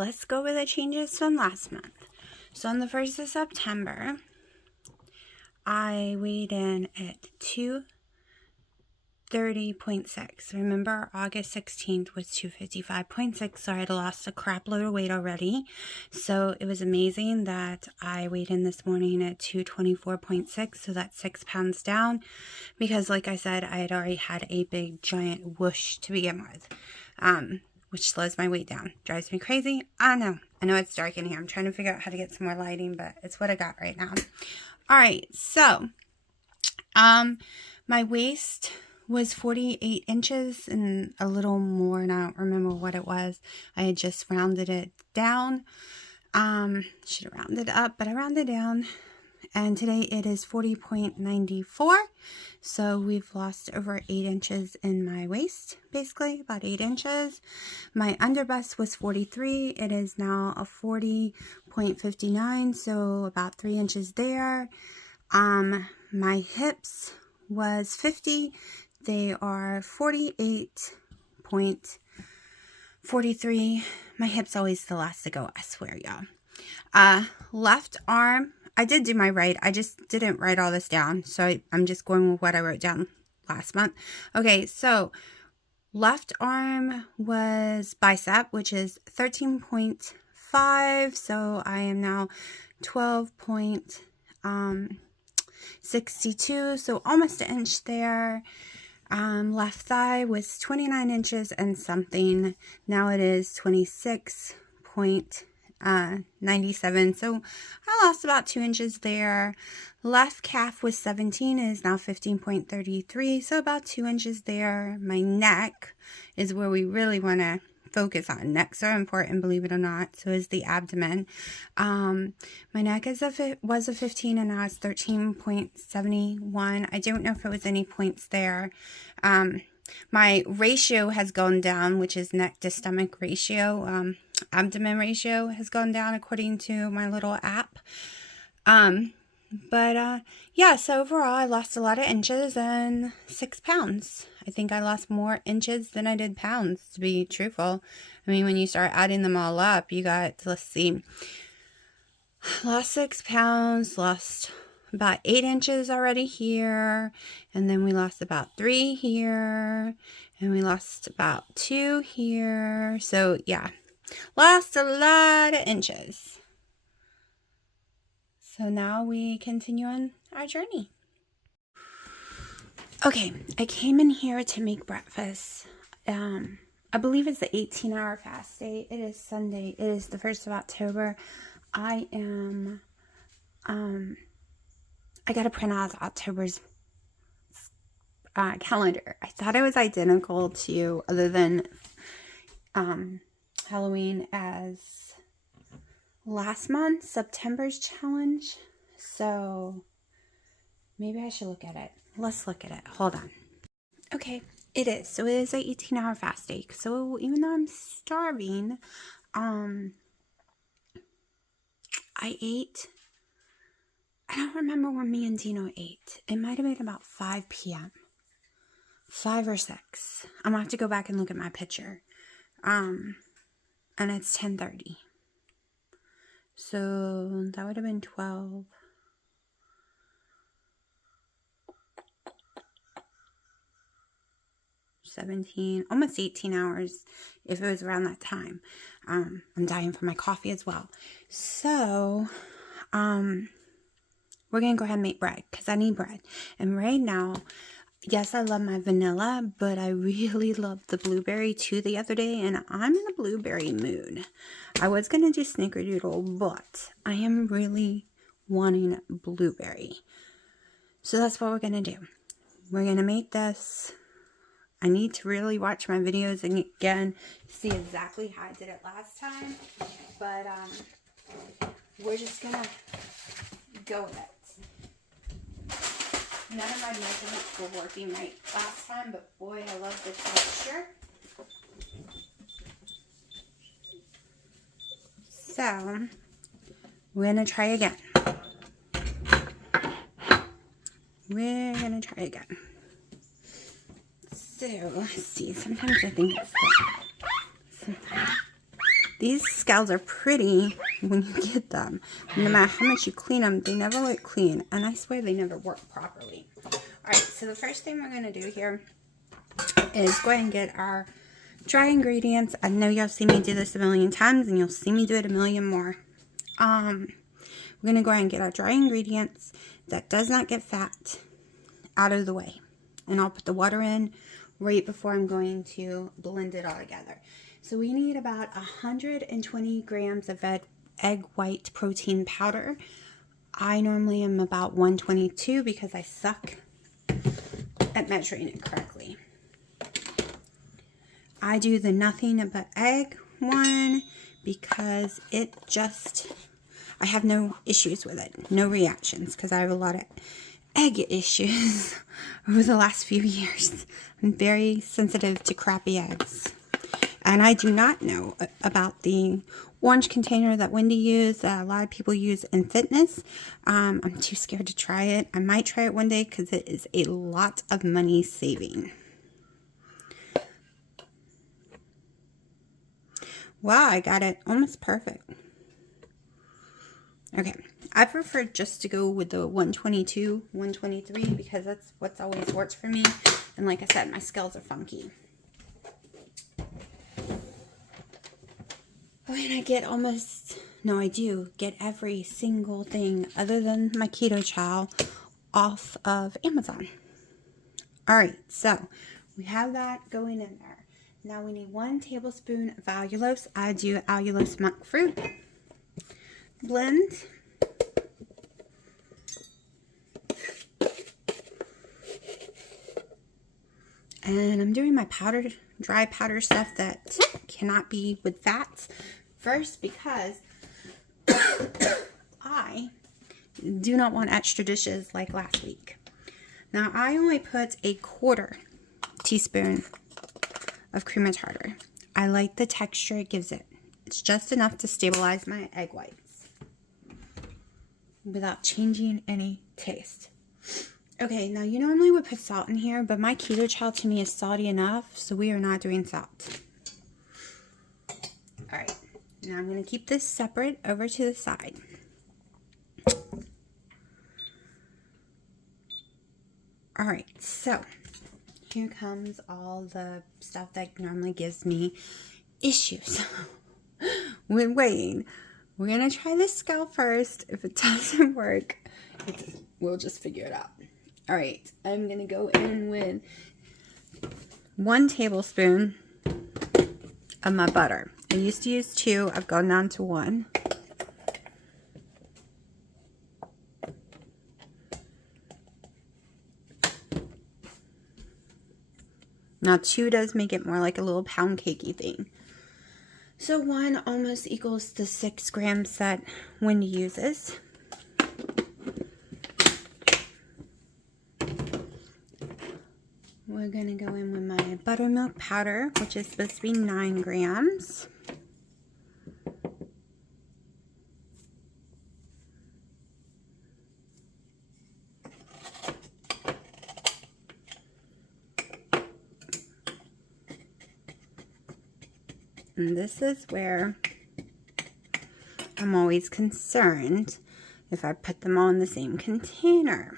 let's go over the changes from last month. So on the 1st of September, I weighed in at 230.6. Remember, August 16th was 255.6, so I had lost a crap load of weight already. So it was amazing that I weighed in this morning at 224.6, so that's 6 pounds down, because like I said, I had already had a big giant whoosh to begin with, which slows my weight down. Drives me crazy. I know it's dark in here. I'm trying to figure out how to get some more lighting, but it's what I got right now. All right, so my waist was 48 inches and a little more, and I don't remember what it was. I had just rounded it down. Should have rounded up, but I rounded down. And today it is 40.94. So we've lost over 8 inches in my waist, basically, about 8 inches. My underbust was 43. It is now a 40.59, so about 3 inches there. My hips was 50. They are 48.43. My hips always the last to go, I swear, y'all. Left arm, I did do my right. I just didn't write all this down. So I'm just going with what I wrote down last month. Okay, so left arm was bicep, which is 13.5. So I am now 12.62. So almost an inch there. Left thigh was 29 inches and something. Now it is 26.97. So I lost about 2 inches there. Left calf was 17. It is now 15.33. So about 2 inches there. My neck is where we really want to focus on. Necks are important, believe it or not. So is the abdomen. My neck was a 15 and now it's 13.71. I don't know if it was any points there. My ratio has gone down, which is neck to stomach ratio. Abdomen ratio has gone down according to my little app. Yeah, so overall I lost a lot of inches and 6 pounds. I think I lost more inches than I did pounds, to be truthful. I mean, when you start adding them all up, you got, let's see, lost 6 pounds, lost about 8 inches already here, and then we lost about 3 here, and we lost about 2 here. So yeah, lost a lot of inches. So now we continue on our journey. Okay, I came in here to make breakfast. I believe it's the 18-hour fast day. It is Sunday. It is the 1st of October. I got to print out October's calendar. I thought it was identical to, other than Halloween, as last month, September's challenge. So maybe I should look at it. Let's look at it. Hold on. Okay, it is. So it is an 18-hour fast day. So even though I'm starving, I ate, I don't remember when me and Dino ate. It might have been about 5 p.m. 5 or 6. I'm going to have to go back and look at my picture. And it's 10:30. So that would have been 12. 17, almost 18 hours if it was around that time. I'm dying for my coffee as well. So, we're going to go ahead and make bread because I need bread. And right now, yes, I love my vanilla, but I really loved the blueberry too the other day, and I'm in a blueberry mood. I was going to do snickerdoodle, but I am really wanting blueberry. So that's what we're going to do. We're going to make this. I need to really watch my videos and again see exactly how I did it last time. But we're just gonna go with it. None of my measurements were working right last time, but boy, I love the texture. So we're gonna try again. So, let's see. Sometimes I think it's sometimes These scalds are pretty when you get them. No matter how much you clean them, they never look clean. And I swear they never work properly. Alright, so the first thing we're going to do here is go ahead and get our dry ingredients. I know y'all see me do this a million times, and you'll see me do it a million more. We're going to go ahead and get our dry ingredients that does not get fat out of the way. And I'll put the water in right before I'm going to blend it all together. So we need about 120 grams of egg white protein powder. I normally am about 122 because I suck at measuring it correctly. I do the nothing but egg one because it just, I have no issues with it, no reactions, because I have a lot of egg issues over the last few years. I'm very sensitive to crappy eggs. And I do not know about the orange container that Wendy used, that a lot of people use in fitness. I'm too scared to try it. I might try it one day because it is a lot of money saving. Wow, I got it almost perfect. Okay, I prefer just to go with the 122, 123 because that's what's always works for me. And like I said, my scales are funky. When I get I do get every single thing other than my keto chow off of Amazon. Alright, so we have that going in there. Now we need 1 tablespoon of allulose. I do allulose monk fruit. Blend. And I'm doing my dry powder stuff that cannot be with fats first because I do not want extra dishes like last week. Now I only put a 1/4 teaspoon of cream of tartar. I like the texture it gives it. It's just enough to stabilize my egg whites without changing any taste. Okay, now you normally would put salt in here, but my keto chow to me is salty enough, so we are not doing salt. Alright, now I'm going to keep this separate over to the side. Alright, so here comes all the stuff that normally gives me issues when weighing. We're going to try this scale first. If it doesn't work, we'll just figure it out. Alright, I'm going to go in with 1 tablespoon of my butter. I used to use 2. I've gone down to 1. Now 2 does make it more like a little pound cakey thing. So 1 almost equals the 6 grams that Wendy uses. We're going to go in with my buttermilk powder, which is supposed to be 9 grams. And this is where I'm always concerned if I put them all in the same container.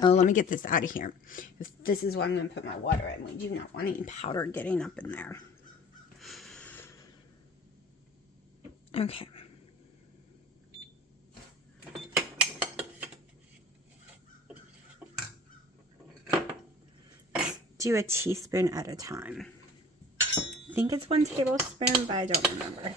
Oh, let me get this out of here. This is why I'm going to put my water in. We do not want any powder getting up in there. Okay. Do a teaspoon at a time. I think it's 1 tablespoon, but I don't remember.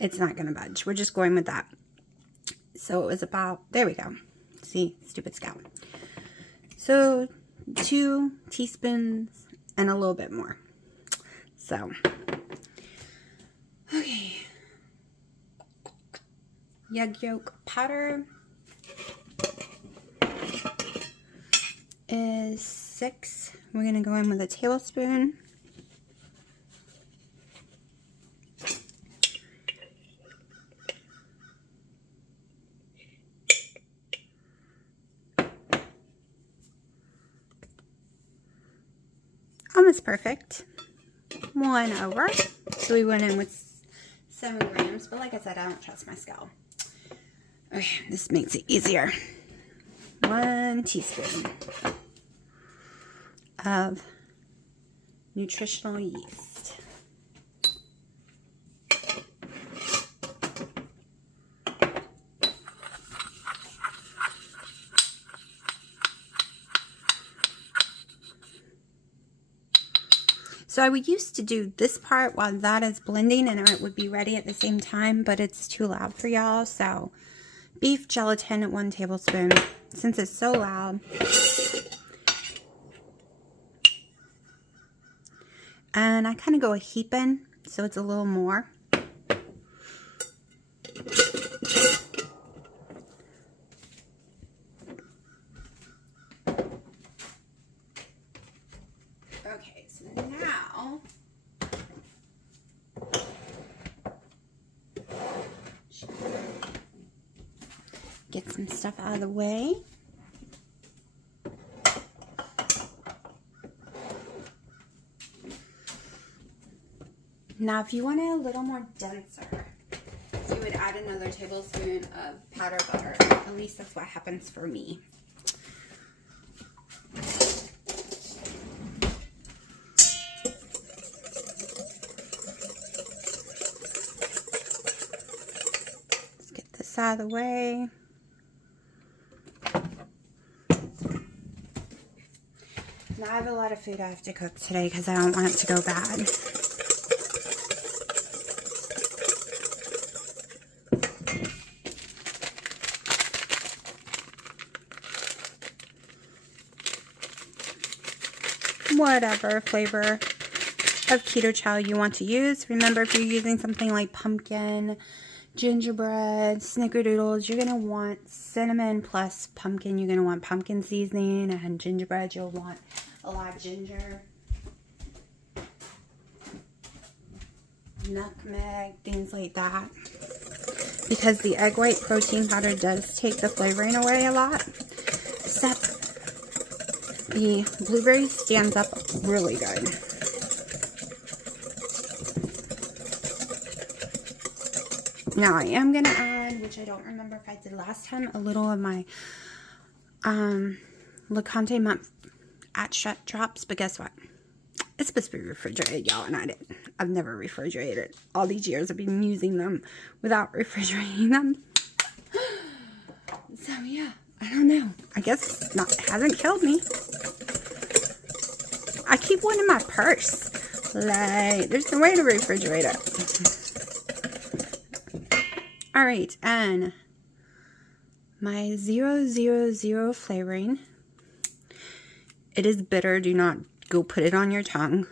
It's not going to budge. We're just going with that. So it was about, there we go. See, stupid scalp. So 2 teaspoons and a little bit more. So, okay. Egg yolk powder is 6. We're going to go in with a tablespoon. almost perfect. 1 over. So we went in with 7 grams, but like I said, I don't trust my scale. Okay, this makes it easier. 1 teaspoon of nutritional yeast. So I would used to do this part while that is blending and it would be ready at the same time, but it's too loud for y'all. So beef gelatin, 1 tablespoon, since it's so loud. And I kind of go a heaping, so it's a little more. Okay, so now get some stuff out of the way. Now, if you want it a little more denser, you would add another tablespoon of powdered butter. At least that's what happens for me. Let's get this out of the way. Now I have a lot of food I have to cook today because I don't want it to go bad. Whatever flavor of keto chow you want to use. Remember, if you're using something like pumpkin, gingerbread, snickerdoodles, you're going to want cinnamon plus pumpkin. You're going to want pumpkin seasoning, and gingerbread, you'll want a lot of ginger, nutmeg, things like that. Because the egg white protein powder does take the flavoring away a lot. Except the blueberry stands up really good. Now I am going to add, which I don't remember if I did last time, a little of my LeConte month at shut drops, but guess what? It's supposed to be refrigerated, y'all, and I've never refrigerated. All these years I've been using them without refrigerating them. So yeah, I don't know. I guess it hasn't killed me. I keep one in my purse. Like, there's no way to refrigerate it. Alright, and my 000 flavoring. It is bitter. Do not go put it on your tongue.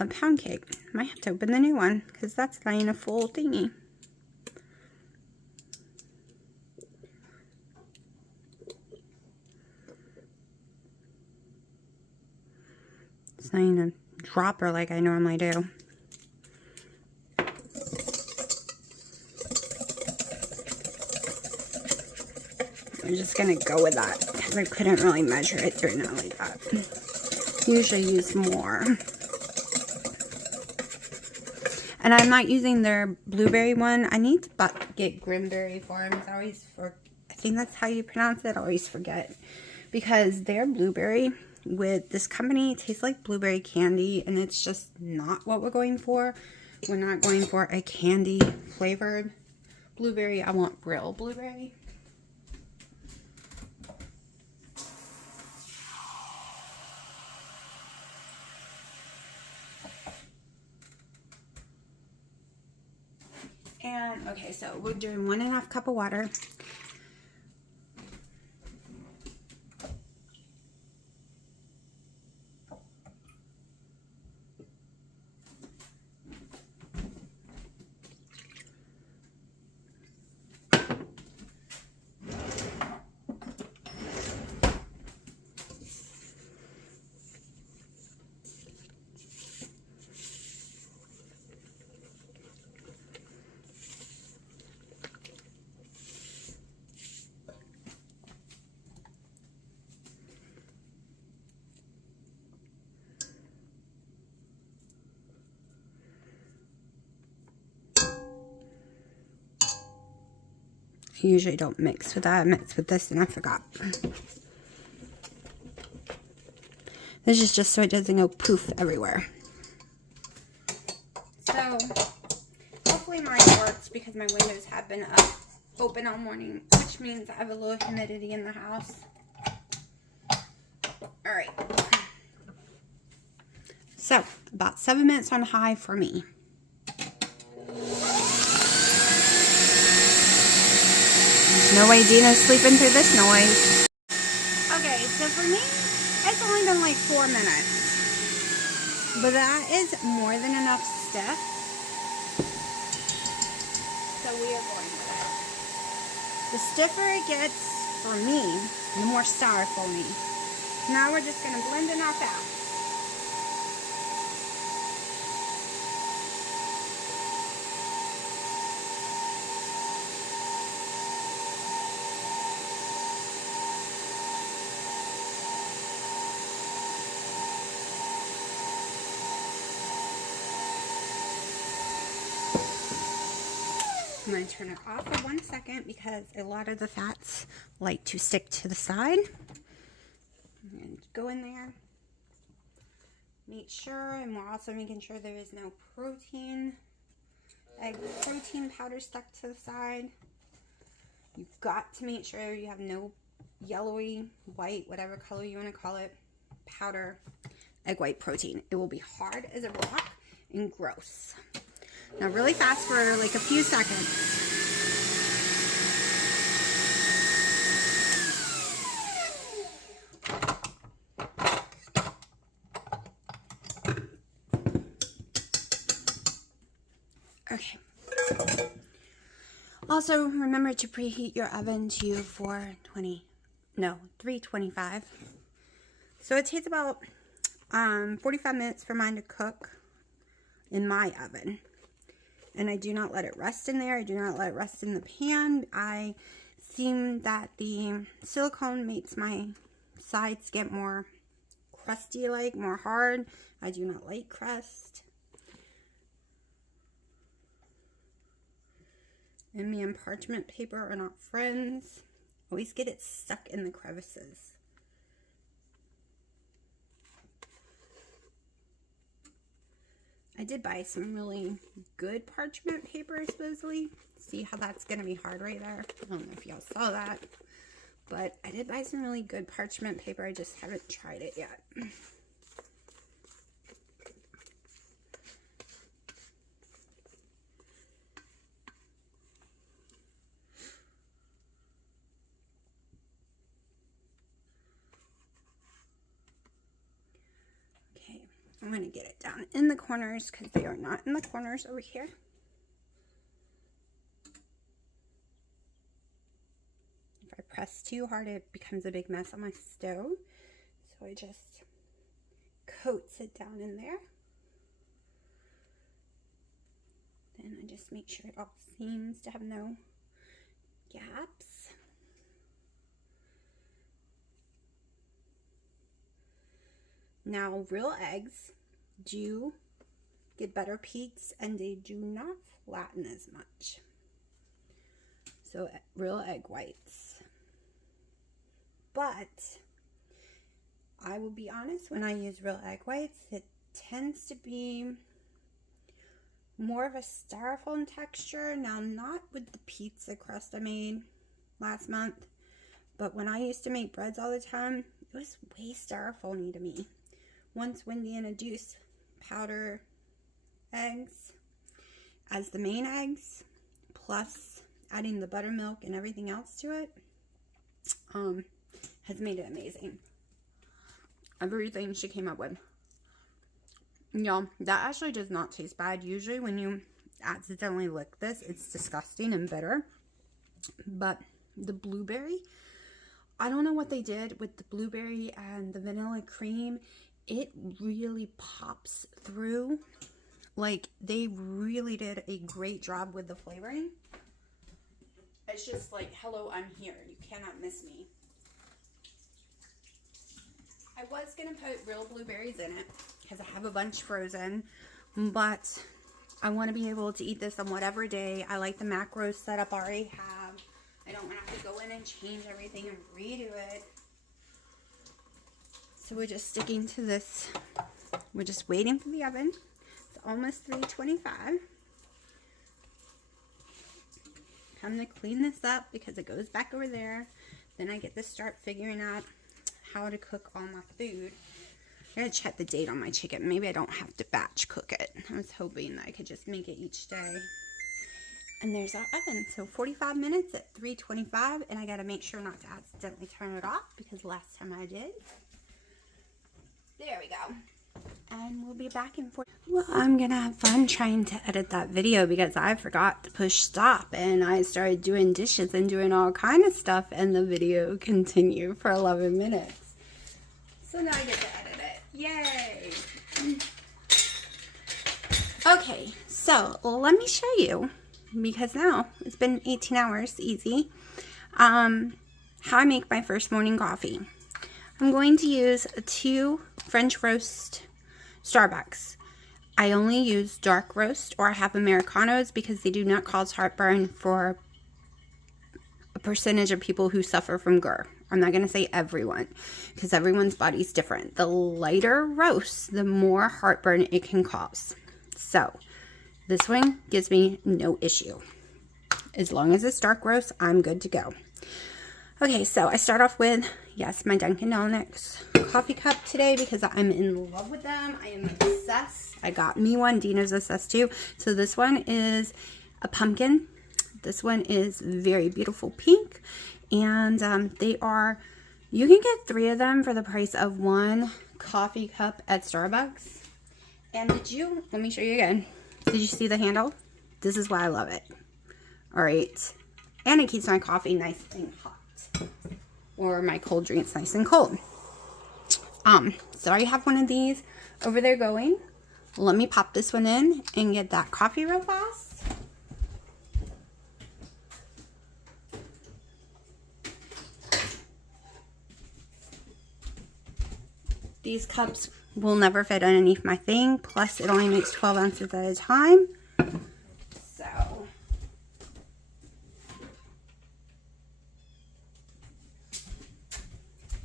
A pound cake. Might have to open the new one because that's not even a full thingy. It's not even a dropper like I normally do. I'm just going to go with that because I couldn't really measure it through now like that. Usually use more. And I'm not using their blueberry one. I need to get Grimberry forms. I think that's how you pronounce it. I always forget. Because their blueberry with this company tastes like blueberry candy. And it's just not what we're going for. We're not going for a candy flavored blueberry. I want real blueberry. And, okay, so we're doing 1.5 cups of water. I usually don't mix with that. I mix with this and I forgot. This is just so it doesn't go poof everywhere. So, hopefully mine works because my windows have been open all morning, which means I have a little humidity in the house. Alright. So, about 7 minutes on high for me. There's no way Dina's sleeping through this noise. Okay, so for me, it's only been like 4 minutes. But that is more than enough stiff. So we are going with it. The stiffer it gets for me, the more styrofoam me. Now we're just going to blend in our fat. I'm going to turn it off for 1 second because a lot of the fats like to stick to the side. I'm going to go in there, make sure, and we're also making sure there is no protein, egg protein powder stuck to the side. You've got to make sure you have no yellowy, white, whatever color you want to call it, powder egg white protein. It will be hard as a rock and gross. Now really fast for like a few seconds. Okay. Also remember to preheat your oven to 325. So it takes about 45 minutes for mine to cook in my oven. And I do not let it rest in there. I do not let it rest in the pan. I seem that the silicone makes my sides get more crusty, like more hard. I do not like crust. And me and parchment paper are not friends. Always get it stuck in the crevices. I did buy some really good parchment paper, supposedly. See how that's going to be hard right there? I don't know if y'all saw that. But I did buy some really good parchment paper. I just haven't tried it yet. I'm going to get it down in the corners because they are not in the corners over here. If I press too hard, it becomes a big mess on my stove. So I just coats it down in there. Then I just make sure it all seems to have no gaps. Now, real eggs do get better peaks and they do not flatten as much. So, real egg whites. But, I will be honest, when I use real egg whites, it tends to be more of a styrofoam texture. Now, not with the pizza crust I made last month, but when I used to make breads all the time, it was way styrofoamy to me. Once Wendy introduced powder eggs as the main eggs, plus adding the buttermilk and everything else to it, has made it amazing. Everything she came up with. Y'all, that actually does not taste bad. Usually when you accidentally lick this, it's disgusting and bitter. But the blueberry, I don't know what they did with the blueberry and the vanilla cream. It really pops through. Like, they really did a great job with the flavoring. It's just like, hello, I'm here. You cannot miss me. I was going to put real blueberries in it because I have a bunch frozen. But I want to be able to eat this on whatever day. I like the macros setup I already have. I don't want to have to go in and change everything and redo it. So we're just sticking to this. We're just waiting for the oven. It's almost 325. I'm going to clean this up because it goes back over there. Then I get to start figuring out how to cook all my food. I gotta check the date on my chicken. Maybe I don't have to batch cook it. I was hoping that I could just make it each day. And there's our oven. So 45 minutes at 325, and I gotta make sure not to accidentally turn it off because last time I did. There we go. And we'll be back in 40. Well, I'm gonna have fun trying to edit that video because I forgot to push stop and I started doing dishes and doing all kind of stuff, and the video continued for 11 minutes. So now I get to edit it. Yay! Okay, so let me show you, because now it's been 18 hours, easy, how I make my first morning coffee. I'm going to use 2 French roast Starbucks. I only use dark roast, or I have Americanos because they do not cause heartburn for a percentage of people who suffer from GER. I'm not going to say everyone because everyone's body's different. The lighter roast, the more heartburn it can cause. So this one gives me no issue. As long as it's dark roast, I'm good to go. Okay, so I start off with, yes, my Dunkin' Donuts coffee cup today because I'm in love with them. I am obsessed. I got me one. Dina's obsessed too. So this one is a pumpkin. This one is very beautiful pink. And they are, you can get 3 of them for the price of 1 coffee cup at Starbucks. And let me show you again. Did you see the handle? This is why I love it. All right. And it keeps my coffee nice and hot. Or my cold drinks nice and cold. So I have one of these over there going. Let me pop this one in and get that coffee real fast. These cups will never fit underneath my thing. Plus, it only makes 12 ounces at a time.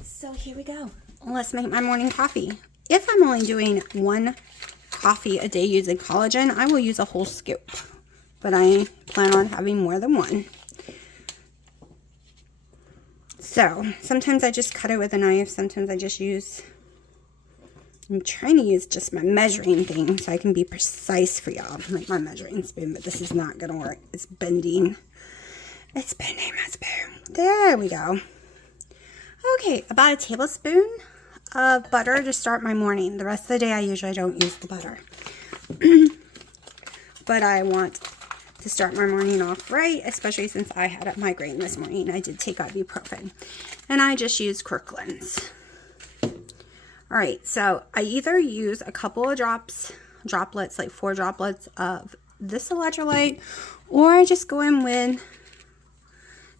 So here we go. Let's make my morning coffee. If I'm only doing 1 coffee a day using collagen, I will use a whole scoop. But I plan on having more than 1. So sometimes I just cut it with a knife. Sometimes I just I'm trying to use just my measuring thing so I can be precise for y'all. Like my measuring spoon, but this is not going to work. It's bending. It's bending my spoon. There we go. Okay, about a tablespoon of butter to start my morning. The rest of the day I usually don't use the butter. But I want to start my morning off right, especially since I had a migraine this morning. I did take ibuprofen. And I just use Kirkland's. Alright, so I either use a couple of droplets, like 4 droplets of this electrolyte, or I just go in with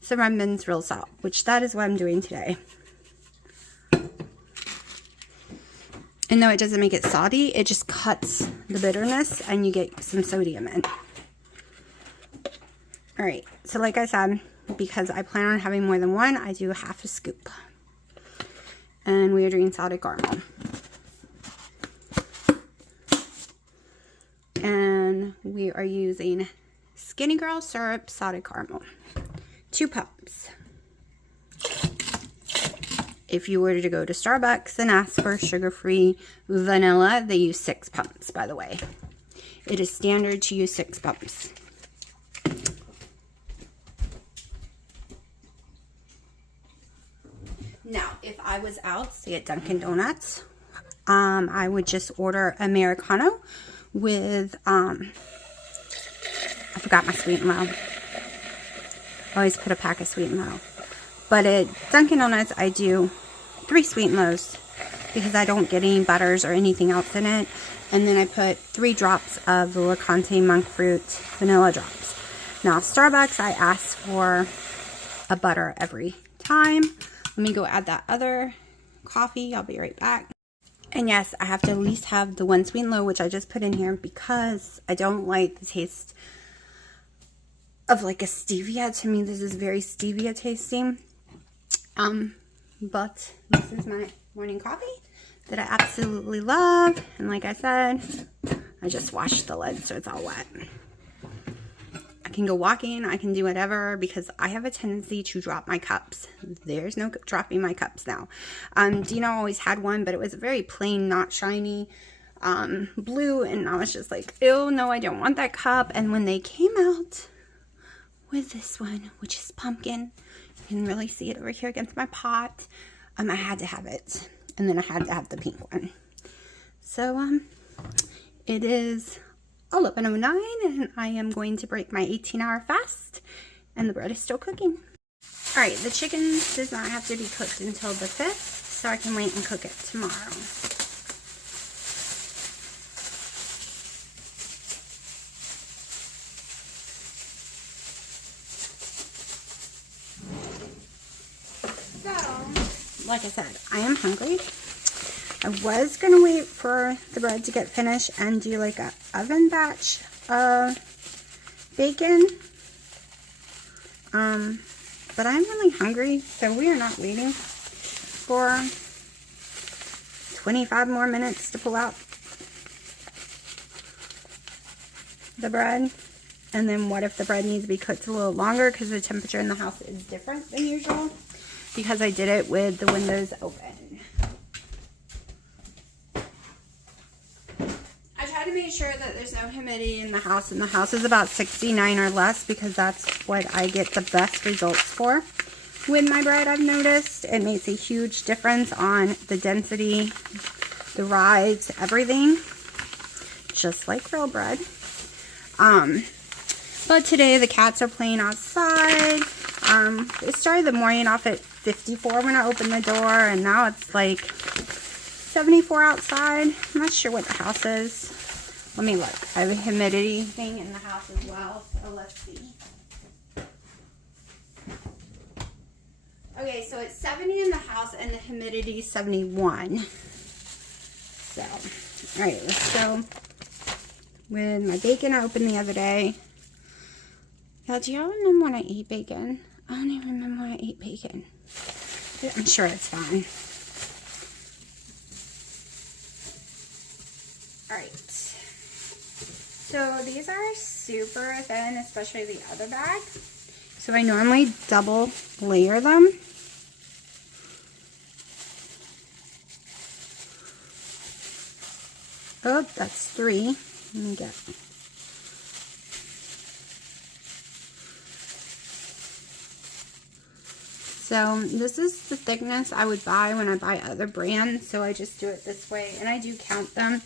some Redmond's real salt, which that is what I'm doing today. And though it doesn't make it salty, it just cuts the bitterness and you get some sodium in. Alright, so like I said, because I plan on having more than 1, I do half a scoop. And we are doing salted caramel. And we are using Skinny Girl syrup salted caramel. 2 pumps. If you were to go to Starbucks and ask for sugar-free vanilla, they use 6 pumps, by the way. It is standard to use 6 pumps. Now, if I was out, say at Dunkin' Donuts, I would just order Americano with, I forgot my sweet and low. I always put a pack of sweet and low. But at Dunkin' Donuts, I do 3 sweet and lows because I don't get any butters or anything else in it. And then I put 3 drops of the LeConte monk fruit vanilla drops. Now, Starbucks, I ask for a butter every time. Let me go add that other coffee. I'll be right back. And yes, I have to at least have the 1 sweet and low, which I just put in here because I don't like the taste of like a stevia. To me, this is very stevia tasting. But this is my morning coffee that I absolutely love. And like I said, I just washed the lid so it's all wet. I can go walking, I can do whatever, because I have a tendency to drop my cups. There's no dropping my cups now. Dino always had one, but it was very plain, not shiny, blue, and I was just like, ew, no, I don't want that cup. And when they came out with this one, which is pumpkin, you can really see it over here against my pot, I had to have it. And then I had to have the pink one. So, it is 11:09 and I am going to break my 18-hour fast, and the bread is still cooking. Alright, the chicken does not have to be cooked until the 5th, so I can wait and cook it tomorrow. So, like I said, I am hungry. I was going to wait for the bread to get finished and do like a oven batch of bacon. But I'm really hungry, so we are not waiting for 25 more minutes to pull out the bread. And then what if the bread needs to be cooked a little longer because the temperature in the house is different than usual, because I did it with the windows open. To make sure that there's no humidity in the house, and the house is about 69 or less, because that's what I get the best results for with my bread. I've noticed it makes a huge difference on the density, the rise, everything, just like real bread. But today the cats are playing outside. It started the morning off at 54 when I opened the door, and now it's like 74 outside. I'm not sure what the house is. Let me look. I have a humidity thing in the house as well, so let's see. Okay, so it's 70 in the house and the humidity is 71. So, alright, let's go with my bacon I opened the other day. Now, do y'all remember when I ate bacon? I don't even remember when I ate bacon. I'm sure it's fine. Alright. So these are super thin, especially the other bag. So I normally double layer them. Oh, that's 3. Let me get. So this is the thickness I would buy when I buy other brands. So I just do it this way, and I do count them.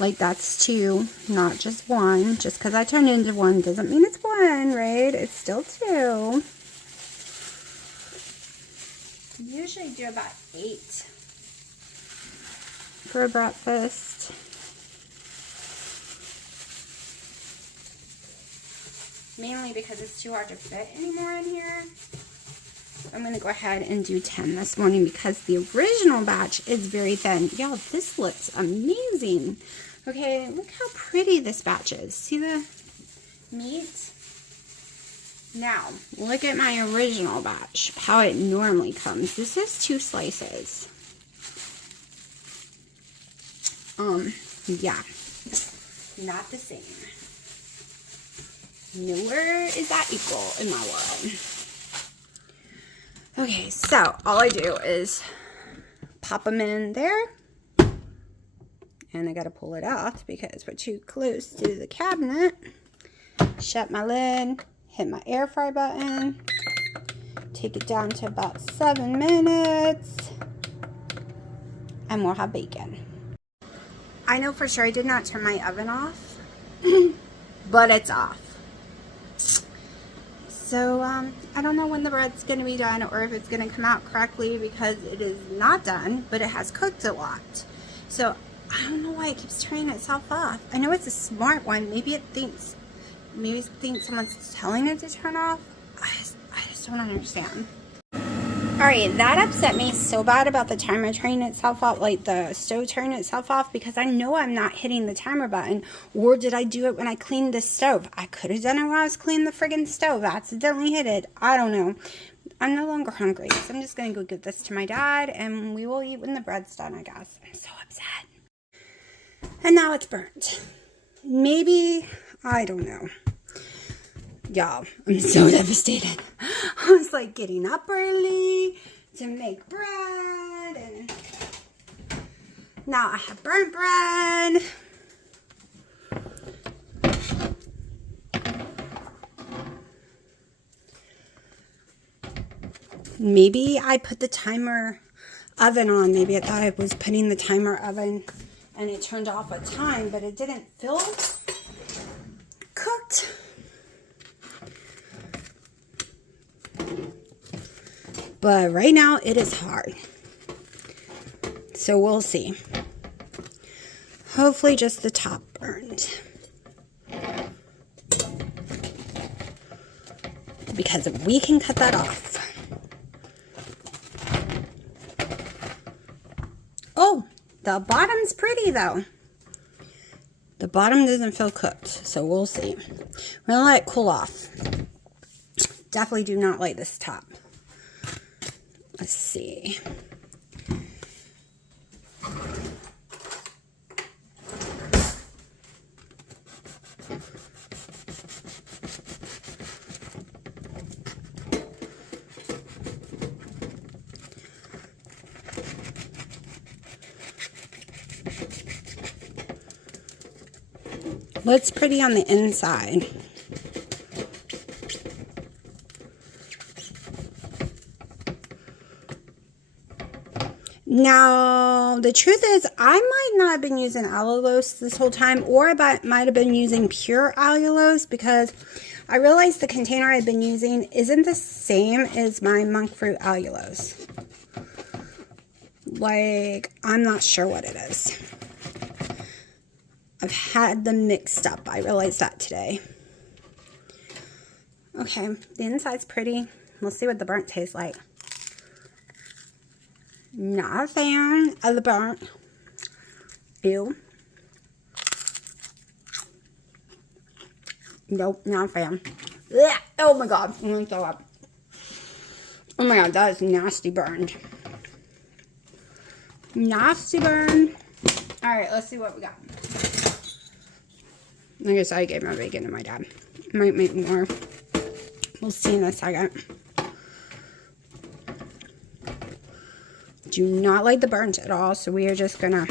Like that's 2, not just 1. Just because I turned into 1 doesn't mean it's 1, right? It's still 2. Usually do about 8 for breakfast. Mainly because it's too hard to fit anymore in here. I'm going to go ahead and do 10 this morning because the original batch is very thin. Y'all, this looks amazing. Okay, look how pretty this batch is. See the meat? Now, look at my original batch, how it normally comes. This is 2 slices. Yeah, not the same. Nowhere is that equal in my world. Okay, so all I do is pop them in there. And I gotta pull it off because we're too close to the cabinet. Shut my lid, hit my air fry button, take it down to about 7 minutes, and we'll have bacon. I know for sure I did not turn my oven off, but it's off. So, I don't know when the bread's gonna be done or if it's gonna come out correctly, because it is not done, but it has cooked a lot. So, I don't know why it keeps turning itself off. I know it's a smart one. Maybe it thinks someone's telling it to turn off. I just don't understand. Alright, that upset me so bad about the timer turning itself off, like the stove turning itself off, because I know I'm not hitting the timer button. Or did I do it when I cleaned the stove? I could have done it when I was cleaning the friggin' stove. I accidentally hit it. I don't know. I'm no longer hungry, so I'm just going to go give this to my dad, and we will eat when the bread's done, I guess. I'm so upset. And now it's burnt. Maybe, I don't know. Y'all, I'm so devastated. I was like getting up early to make bread, and now I have burnt bread. Maybe I put the timer oven on. Maybe I thought I was putting the timer oven and it turned off a time, but it didn't feel cooked. But right now it is hard. So we'll see. Hopefully just the top burned. Because we can cut that off. Oh, the bottom's pretty though. The bottom doesn't feel cooked, so we'll see. We're gonna let it cool off. Definitely do not like this top. Let's see. Looks pretty on the inside. Now, the truth is, I might not have been using allulose this whole time, or I might have been using pure allulose, because I realized the container I've been using isn't the same as my monk fruit allulose. Like, I'm not sure what it is. I've had them mixed up. I realized that today. Okay, the inside's pretty. We'll see what the burnt tastes like. Not a fan of the burnt. Ew. Nope, not a fan. Ugh. Oh my god, I'm gonna throw up. Oh my god, that is nasty burned. Nasty burn. Alright, let's see what we got. I guess I gave my bacon to my dad. Might make more. We'll see in a second. Do not like the burnt at all, so we are just gonna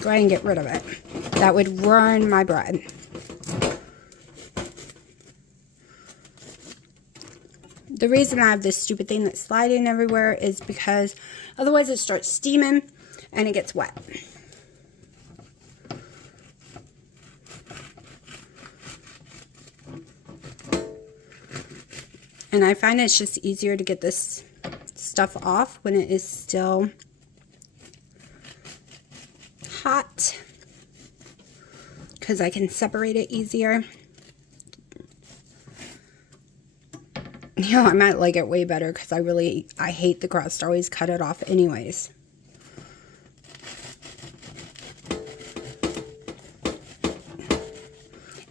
go ahead and get rid of it. That would ruin my bread. The reason I have this stupid thing that's sliding everywhere is because otherwise it starts steaming and it gets wet. And I find it's just easier to get this stuff off when it is still hot, because I can separate it easier. You know, I might like it way better because I hate the crust. I always cut it off anyways.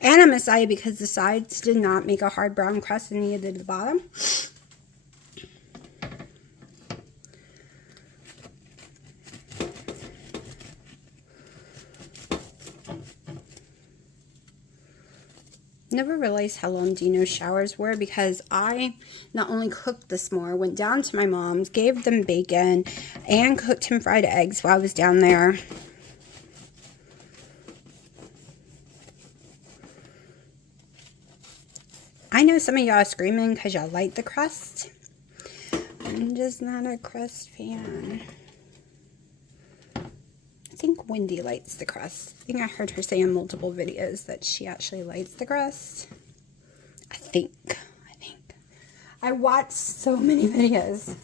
And I'm excited because the sides did not make a hard brown crust, and neither did the bottom. Never realized how long Dino's showers were, because I not only cooked this more, went down to my mom's, gave them bacon, and cooked him fried eggs while I was down there. I know some of y'all are screaming because y'all like the crust. I'm just not a crust fan. I think Wendy likes the crust. I think I heard her say in multiple videos that she actually likes the crust. I think. I watched so many videos.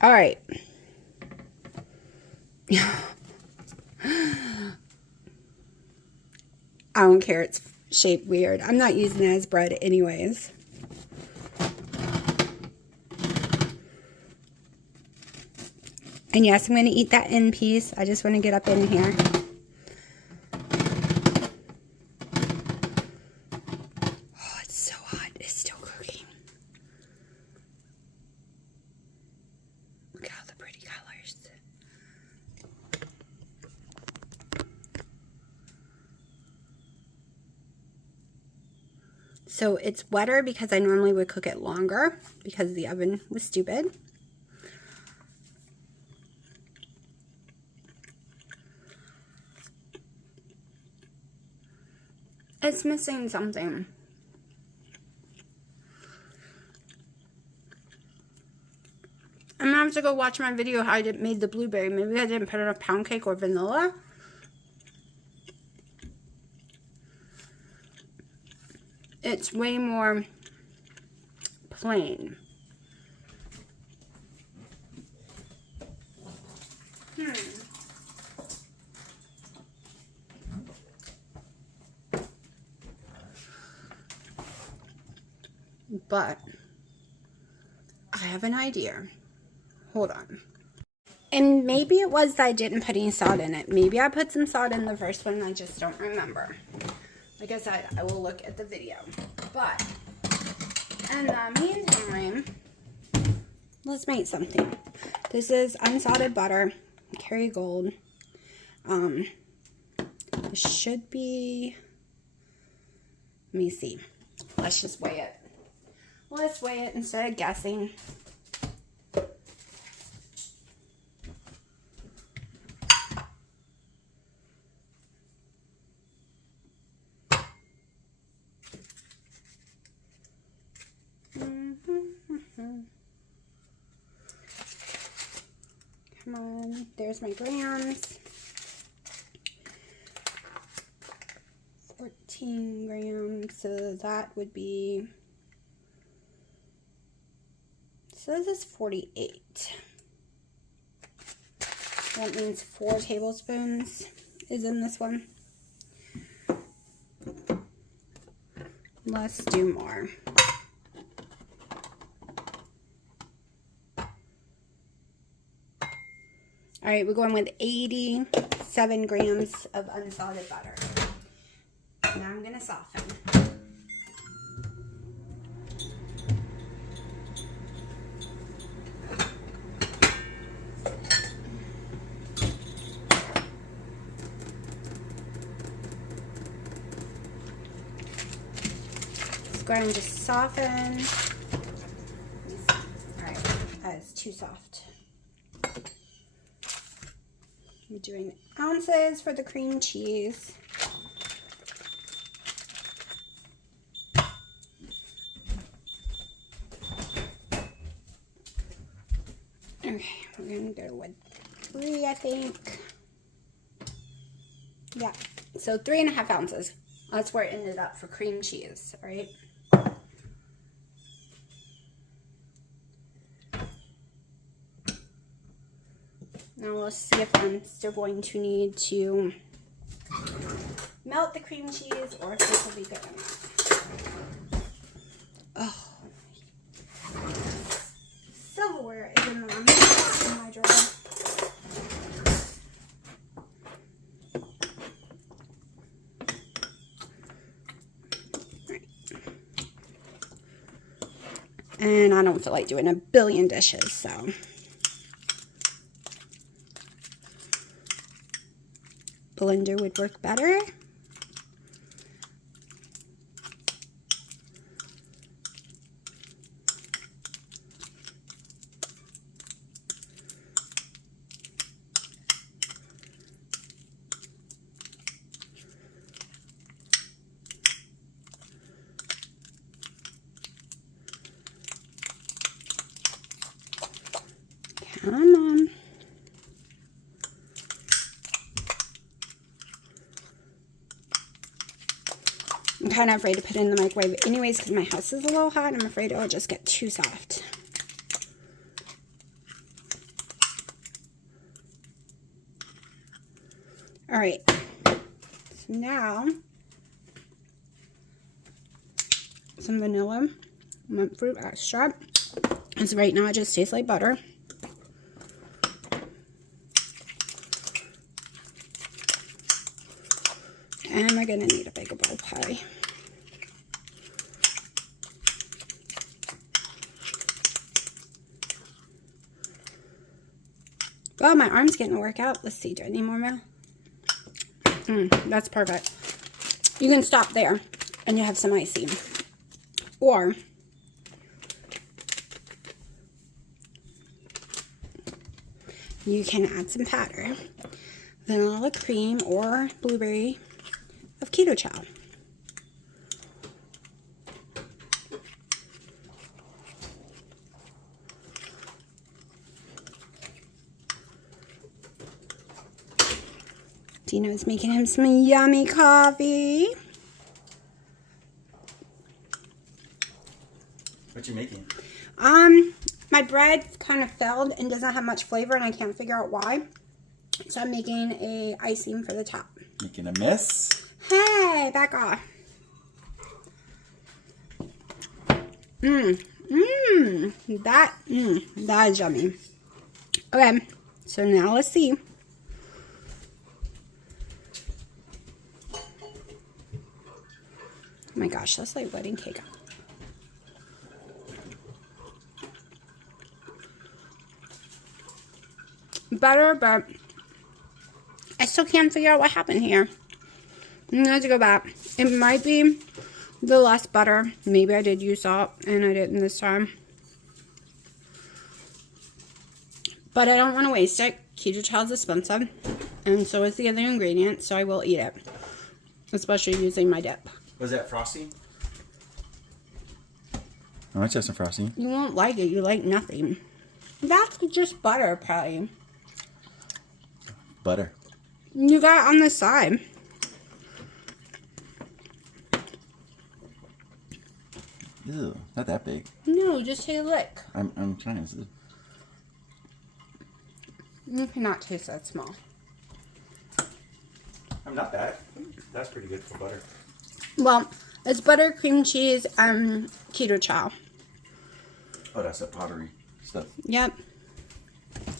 Alright. I don't care, it's shaped weird. I'm not using it as bread anyways. And yes, I'm going to eat that end piece. I just want to get up in here. Oh, it's so hot. It's still cooking. Look at all the pretty colors. So it's wetter because I normally would cook it longer because the oven was stupid. It's missing something. I'm gonna have to go watch my video how I made the blueberry. Maybe I didn't put enough pound cake or vanilla. It's way more plain. But I have an idea. Hold on. And maybe it was that I didn't put any salt in it. Maybe I put some salt in the first one and I just don't remember. Like I said, I will look at the video. But in the meantime, let's make something. This is unsalted butter, Kerrygold. It should be, let me see. Let's just weigh it. Let's weigh it instead of guessing. Come on, there's my grams. 14 grams, so that would be, so this is 48. That means 4 tablespoons is in this one. Let's do more. All right, we're going with 87 grams of unsalted butter. Now I'm going to soften. Let's go ahead and just soften. All right, that is too soft. I'm doing ounces for the cream cheese. Okay, we're gonna go with 3, I think. Yeah, so 3.5 ounces. That's where it ended up for cream cheese, all right? Now we'll see if I'm still going to need to melt the cream cheese or if this will be good enough. Oh, silverware is in my drawer. Right. And I don't feel like doing a billion dishes, so. Blender would work better. Come on. I'm kind of afraid to put it in the microwave anyways because my house is a little hot. I'm afraid it'll just get too soft. All right. So now, some vanilla, monk fruit extract. Because right now it just tastes like butter. Am I gonna need a bigger bowl pie? Well, my arm's getting to work out. Let's see, do I need more milk? That's perfect. You can stop there and you have some icing. Or you can add some powder, vanilla cream, or blueberry of Keto Chow. Dino's making him some yummy coffee. What you making? My bread kind of failed and doesn't have much flavor, and I can't figure out why. So I'm making a icing for the top. Making a mess? Hey, back off. That is yummy. Okay, so now let's see. Oh my gosh, that's like wedding cake. Butter, but I still can't figure out what happened here. I'm gonna have to go back. It might be the less butter. Maybe I did use salt and I didn't this time. But I don't want to waste it. Keto Chow is expensive, and so is the other ingredient, so I will eat it, especially using my dip. Was that frosting? Oh, that's just some frosting. You won't like it. You like nothing. That's just butter, probably. Butter. You got it on the side. Ew, not that big. No, just take a lick. I'm trying to. You cannot taste that small. I'm not that. That's pretty good for butter. Well, it's butter, cream cheese, Keto Chow. Oh, that's that pottery stuff. Yep.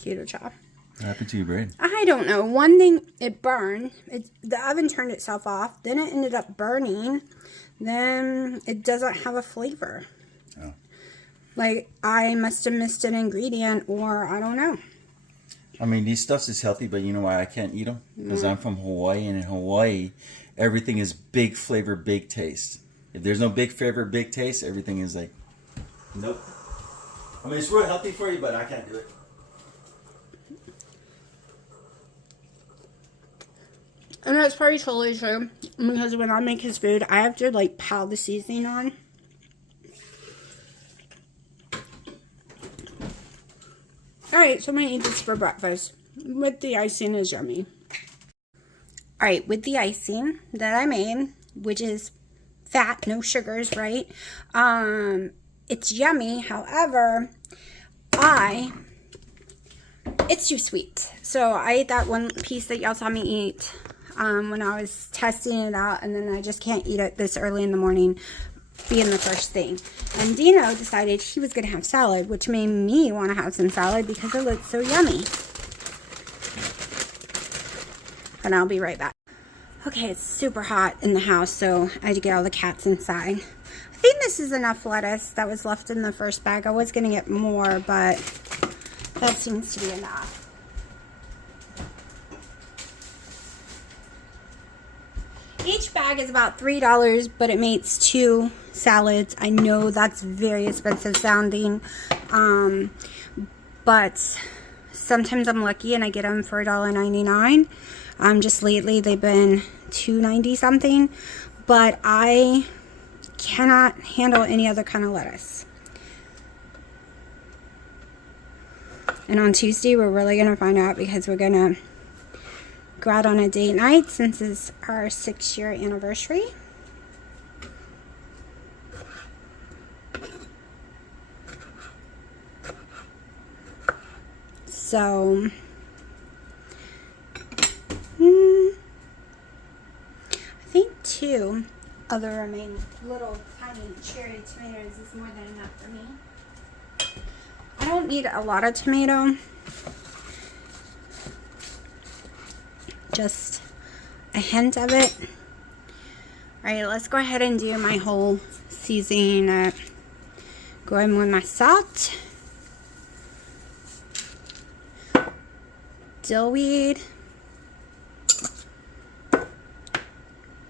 Keto Chow. What happened to your bread? I don't know. One thing, it burned. The oven turned itself off. Then it ended up burning. Then it doesn't have a flavor. Oh. Like, I must have missed an ingredient, or I don't know. I mean, these stuffs is healthy, but you know why I can't eat them? Because I'm from Hawaii, and in Hawaii, everything is big flavor, big taste. If there's no big flavor, big taste, everything is like, nope. I mean, it's real healthy for you, but I can't do it. And that's probably totally true, because when I make his food, I have to, like, pile the seasoning on. Alright, so I'm going to eat this for breakfast. With the icing is yummy. Alright, with the icing that I made, which is fat, no sugars, right? It's yummy. However, it's too sweet. So I ate that one piece that y'all saw me eat when I was testing it out, and then I just can't eat it this early in the morning, being the first thing. And Dino decided he was going to have salad, which made me want to have some salad because it looked so yummy. And I'll be right back. Okay, it's super hot in the house, so I had to get all the cats inside. I think this is enough lettuce that was left in the first bag. I was going to get more, but that seems to be enough. Each bag is about $3, but it makes 2 salads. I know that's very expensive sounding, but sometimes I'm lucky and I get them for $1.99. Just lately they've been $2.90 something, but I cannot handle any other kind of lettuce. And on Tuesday we're really going to find out, because we're going to go out on a date night since it's our 6-year anniversary. So, I think 2 of the remaining little tiny cherry tomatoes is more than enough for me. I don't need a lot of tomato. Just a hint of it Alright, let's go ahead and do my whole seasoning. Go in with my salt, dillweed,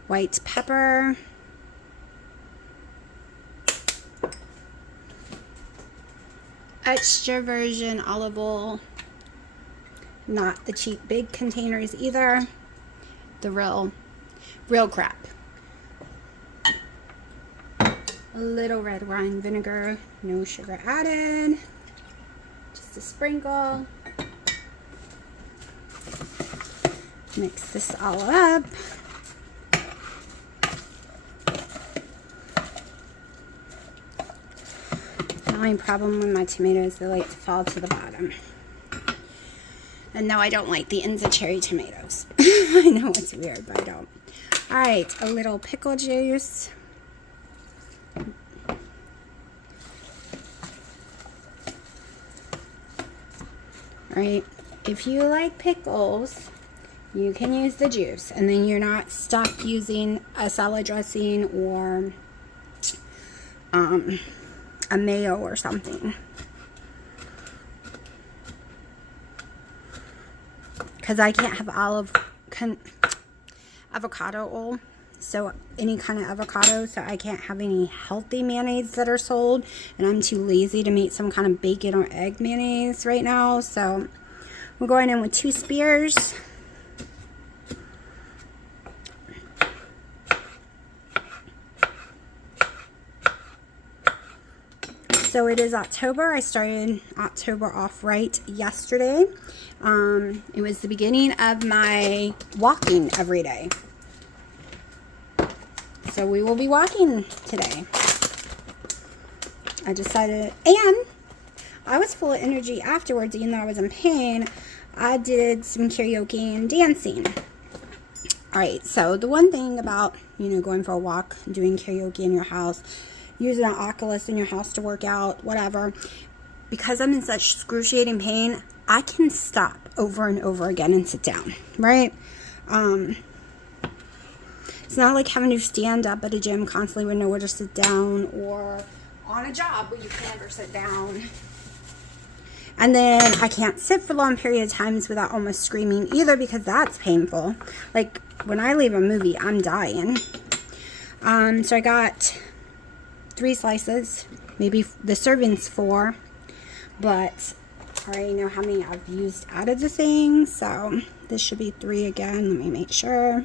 white pepper, extra virgin olive oil, not the cheap big containers either, the real crap. A little red wine vinegar, no sugar added, just a sprinkle. Mix this all up. The only problem with my tomatoes, they like to fall to the bottom. And no, I don't like the ends of cherry tomatoes. I know it's weird, but I don't. Alright, a little pickle juice. Alright, if you like pickles, you can use the juice, and then you're not stuck using a salad dressing or a mayo or something. Because I can't have avocado oil, so any kind of avocado, so I can't have any healthy mayonnaise that are sold, and I'm too lazy to make some kind of bacon or egg mayonnaise right now. So we're going in with 2 spears. So it is October. I started October off right yesterday. It was the beginning of my walking every day. So we will be walking today. I decided, and I was full of energy afterwards, even though I was in pain. I did some karaoke and dancing. Alright, so the one thing about, going for a walk, doing karaoke in your house, using an Oculus in your house to work out, whatever, because I'm in such excruciating pain, I can stop over and over again and sit down, right? It's not like having to stand up at a gym constantly with nowhere to sit down, or on a job where you can never sit down. And then I can't sit for long periods of times without almost screaming either, because that's painful. Like when I leave a movie, I'm dying. So I got 3 slices, maybe the serving's 4, but I already know how many I've used out of the thing, so this should be 3 again. Let me make sure.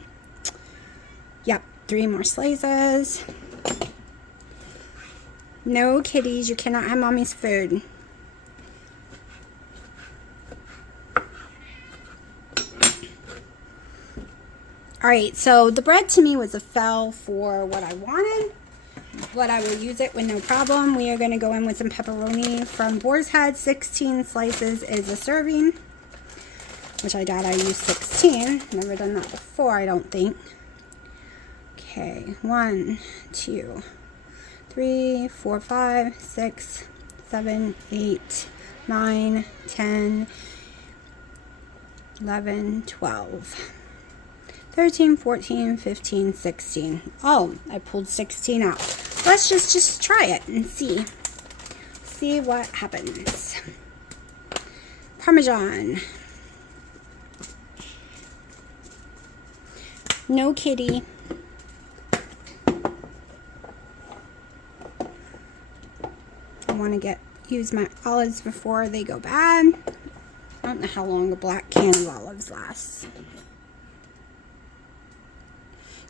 Yep, 3 more slices. No kitties, you cannot have mommy's food. Alright, so the bread to me was a fail for what I wanted, but I will use it with no problem. We are going to go in with some pepperoni from Boar's Head. 16 slices is a serving, which I doubt I used 16. Never done that before, I don't think. Okay, 1, 2, 3, 4, 5, 6, 7, 8, 9, 10, 11, 12. 13, 14, 15, 16. Oh, I pulled 16 out. Let's just try it and see. See what happens. Parmesan. No kitty. I want to use my olives before they go bad. I don't know how long a black can of olives lasts.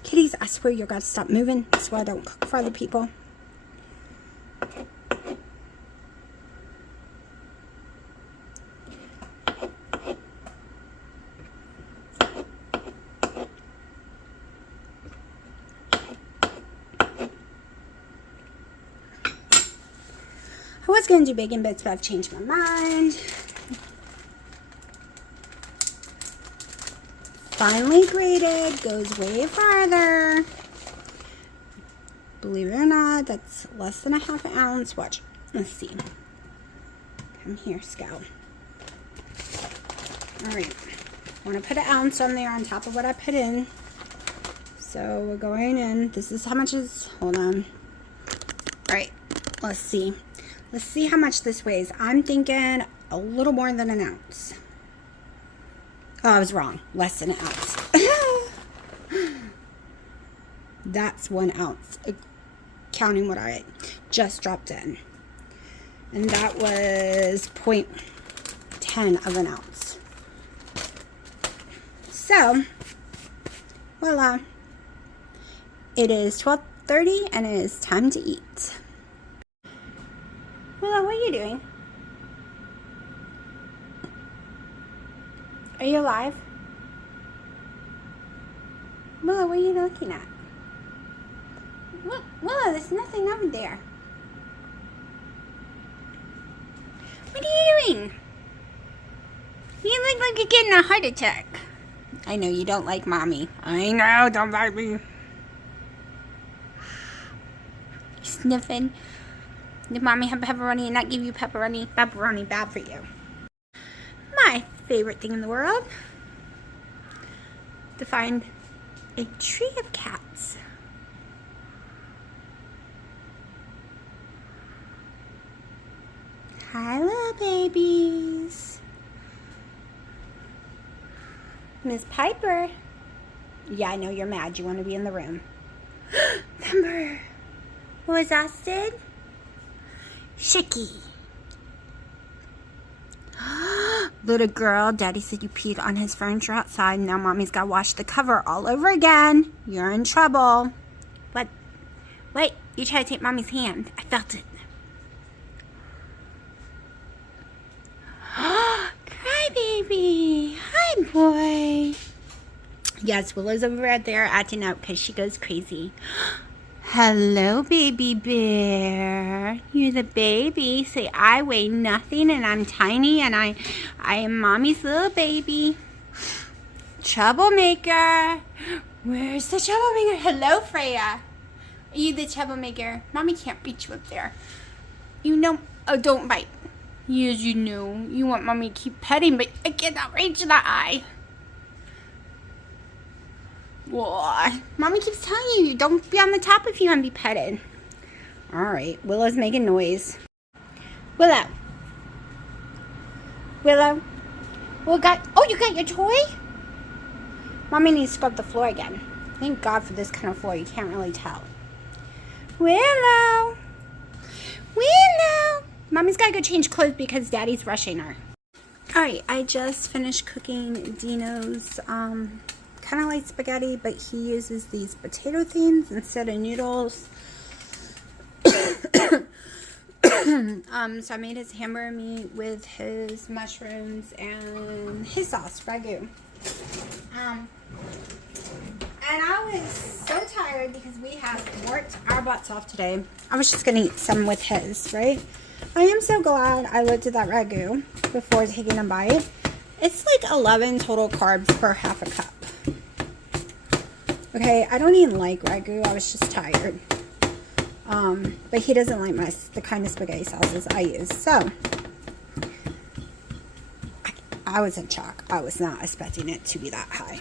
Kitties, I swear you gotta stop moving. That's why I don't cook for other people. I was gonna do bacon bits, but I've changed my mind. Finely grated, goes way farther. Believe it or not, that's less than a half an ounce. Watch, let's see. Come here, Scout. All right, I want to put an ounce on there on top of what I put in. So we're going in. This is how much is, hold on. All right, let's see. Let's see how much this weighs. I'm thinking a little more than an ounce. Oh, I was wrong. Less than an ounce. That's 1 ounce, counting what I just dropped in. And that was 0.10 of an ounce. So, voila. It is 12:30 and it is time to eat. Willow, what are you doing? Are you alive? Willow, what are you looking at? Willow, there's nothing over there. What are you doing? You look like you're getting a heart attack. I know you don't like mommy. I know, don't bite me. You're sniffing. Did mommy have pepperoni and not give you pepperoni? Pepperoni bad for you. My favorite thing in the world. To find a tree of cats. Hi, little babies. Miss Piper. Yeah, I know you're mad. You want to be in the room. Remember, what was Austin? Shaky. Little girl, Daddy said you peed on his furniture outside. Now Mommy's got to wash the cover all over again. You're in trouble. What? Wait, you tried to take Mommy's hand. I felt it. Crybaby. Hi, boy. Yes, Willow's over there acting out because she goes crazy. Hello, baby bear. You're the baby. Say, I weigh nothing and I'm tiny and I am Mommy's little baby. Troublemaker. Where's the troublemaker? Hello, Freya. Are you the troublemaker? Mommy can't reach you up there. You know, oh, don't bite. Yes, you know. You want Mommy to keep petting, but I cannot reach that eye. Whoa. Mommy keeps telling you, don't be on the top if you want to be petted. Alright, Willow's making noise. Willow. Willow. Oh, you got your toy? Mommy needs to scrub the floor again. Thank God for this kind of floor, you can't really tell. Willow. Willow. Mommy's got to go change clothes because Daddy's rushing her. Alright, I just finished cooking Dino's, kind of like spaghetti, but he uses these potato things instead of noodles. So I made his hamburger meat with his mushrooms and his sauce, ragu. And I was so tired because we have worked our butts off today. I was just going to eat some with his, right? I am so glad I looked at that ragu before taking a bite. It's like 11 total carbs per half a cup. Okay, I don't even like ragu. I was just tired. But he doesn't like the kind of spaghetti sauces I use. So, I was in shock. I was not expecting it to be that high.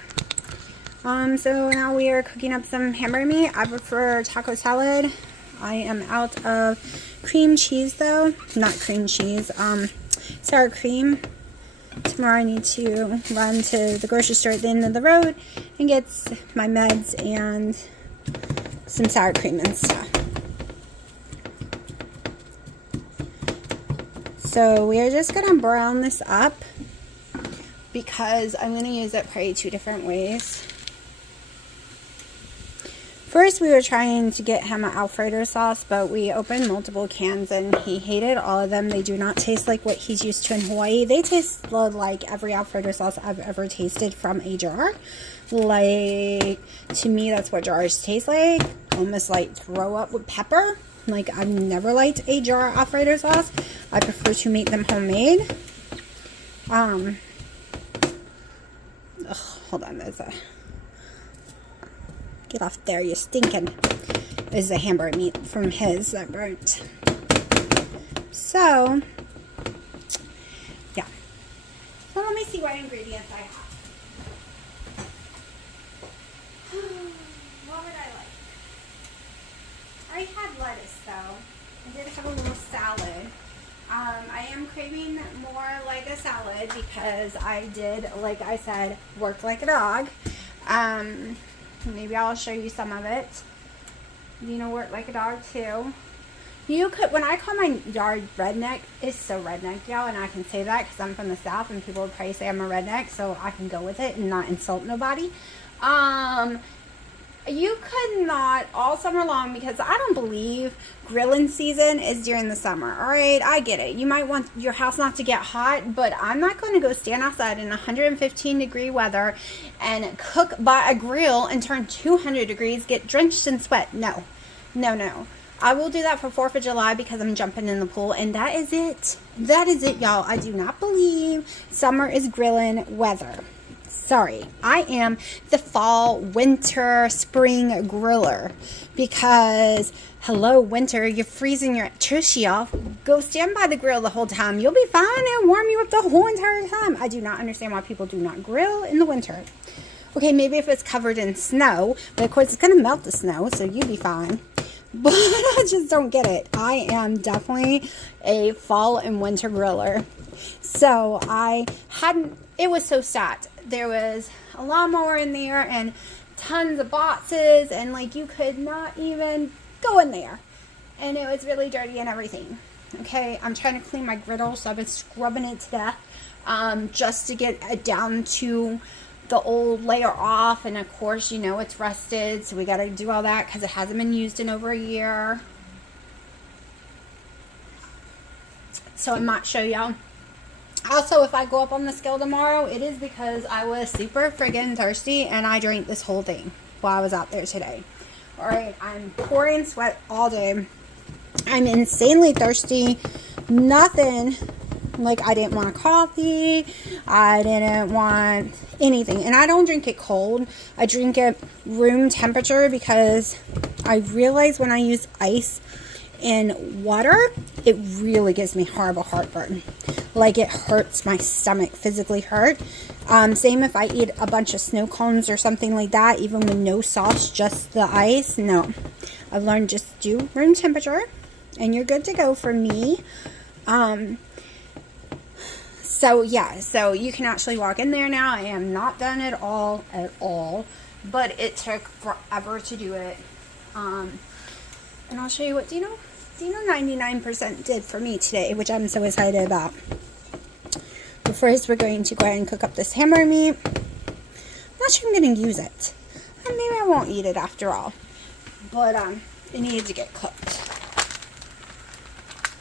So now we are cooking up some hamburger meat. I prefer taco salad. I am out of cream cheese though. Not cream cheese. Sour cream. Tomorrow I need to run to the grocery store at the end of the road and get my meds and some sour cream and stuff. So we are just going to brown this up because I'm going to use it probably 2 different ways. First, we were trying to get him an Alfredo sauce, but we opened multiple cans and he hated all of them. They do not taste like what he's used to in Hawaii. They taste like every Alfredo sauce I've ever tasted from a jar. Like, to me, that's what jars taste like. Almost like throw up with pepper. Like, I've never liked a jar Alfredo sauce. I prefer to make them homemade. Hold on, there's a... Get off there, you're stinking. This is the hamburger meat from his that burnt. So, yeah. So let me see what ingredients I have. salad because I did, like I said, work like a dog. Maybe I'll show you some of it. Work like a dog too. You could, when I call my yard redneck, it's so redneck, y'all, and I can say that because I'm from the South and people would probably say I'm a redneck, so I can go with it and not insult nobody. You could not all summer long, because I don't believe grilling season is during the summer. All right, I get it. You might want your house not to get hot, but I'm not going to go stand outside in 115 degree weather and cook by a grill and turn 200 degrees, get drenched in sweat. No, no, no. I will do that for 4th of July because I'm jumping in the pool, and that is it. That is it, y'all. I do not believe summer is grilling weather. Sorry, I am the fall, winter, spring griller because, hello, winter, you're freezing your tushy off. Go stand by the grill the whole time. You'll be fine. It'll warm you up the whole entire time. I do not understand why people do not grill in the winter. Okay, maybe if it's covered in snow, but of course it's going to melt the snow, so you'll be fine. But I just don't get it. I am definitely a fall and winter griller. So it was so sad. There was a lawnmower in there and tons of boxes, and like you could not even go in there. And it was really dirty and everything. Okay, I'm trying to clean my griddle, so I've been scrubbing it to death just to get it down to the old layer off. And of course, it's rusted, so we got to do all that because it hasn't been used in over a year. So I might show y'all. Also, if I go up on the scale tomorrow, it is because I was super friggin' thirsty and I drank this whole thing while I was out there today. Alright, I'm pouring sweat all day. I'm insanely thirsty. Nothing, like I didn't want a coffee. I didn't want anything. And I don't drink it cold. I drink it room temperature because I realize when I use ice in water, it really gives me horrible heartburn. Like it hurts my stomach, physically hurt. Same if I eat a bunch of snow cones or something like that, even with no sauce, just the ice. No, I've learned just do room temperature and you're good to go for me. So yeah, so you can actually walk in there now. I am not done at all, but it took forever to do it. And I'll show you what Dino 99% did for me today, which I'm so excited about. But first, we're going to go ahead and cook up this hamburger meat. I'm not sure I'm going to use it. And maybe I won't eat it after all. But it needed to get cooked.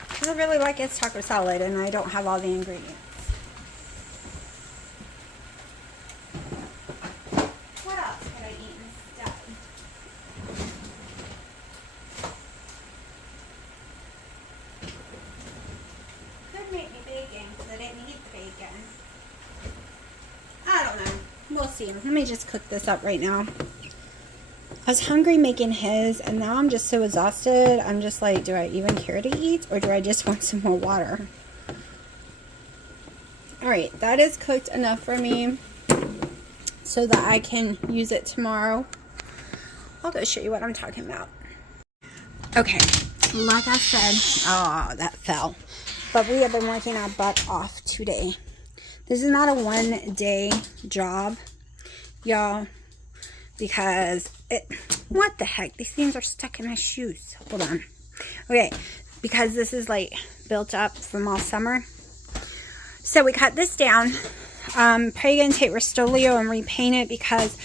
Because I really like its taco salad, and I don't have all the ingredients. What else could I eat instead? Could make me bacon because I didn't eat the bacon. I don't know. We'll see. Let me just cook this up right now. I was hungry making his, and now I'm just so exhausted. I'm just like, do I even care to eat, or do I just want some more water? Alright, that is cooked enough for me so that I can use it tomorrow. I'll go show you what I'm talking about. Okay, like I said, oh, that fell. But we have been working our butt off today. This is not a one-day job, y'all, because what the heck? These things are stuck in my shoes. Hold on. Okay, because this is like built up from all summer. So we cut this down. Probably gonna take Rust-Oleum and repaint it because